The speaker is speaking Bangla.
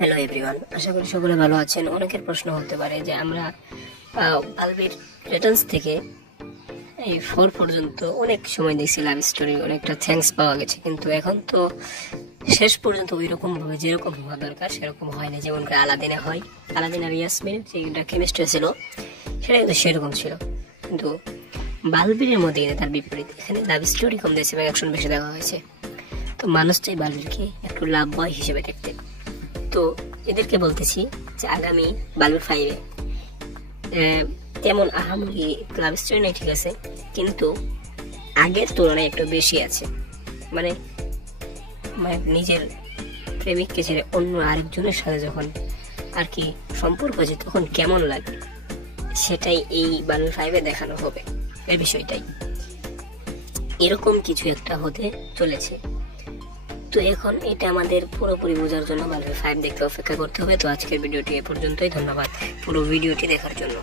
হ্যালো এভরিওয়ান, আশা করি সকলে ভালো আছেন। অনেকের প্রশ্ন হতে পারে যে আমরা বালবির রিটার্নস থেকে এই 4 পর্যন্ত অনেক সময় দেখছি, লাভ স্টোরি অনেকটা থ্যাঙ্কস পাওয়া গেছে, কিন্তু এখন তো শেষ পর্যন্ত ওই রকম ভাবে যেরকম হওয়া দরকার সেরকম হয় না। যেমন করে আলাদিনে হয়, আলাদিন আর ইয়াসমিন যেটা কেমিস্ট্রি ছিল সেটা কিন্তু সেরকম ছিল, কিন্তু বালবিরের মধ্যে কিন্তু তার বিপরীত। এখানে লাভ স্টোরি কম দিয়েছে এবং অ্যাকশন বেশি দেওয়া হয়েছে। তো মানুষ চাই বালবিরকে একটু লাভ বয় হিসেবে দেখতে। তো এদেরকে বলতেছি যে আগামী বালুর 5-এ তেমন আহামরি লাভ স্টোরি নেই, ঠিক আছে, কিন্তু আগের তুলনায় একটু বেশি আছে। মানে নিজের প্রেমিককে ছেড়ে অন্য আরেকজনের সাথে যখন আর কি সম্পর্ক আছে তখন কেমন লাগে সেটাই এই বালুর 5-এ দেখানো হবে। এই বিষয়টাই এরকম কিছু একটা হতে চলেছে। তো এখন এটা আমাদের পুরোপুরি বোঝার জন্য বালুর 5 দেখতে অপেক্ষা করতে হবে। তো আজকের ভিডিওটি এ পর্যন্তই। ধন্যবাদ পুরো ভিডিওটি দেখার জন্য।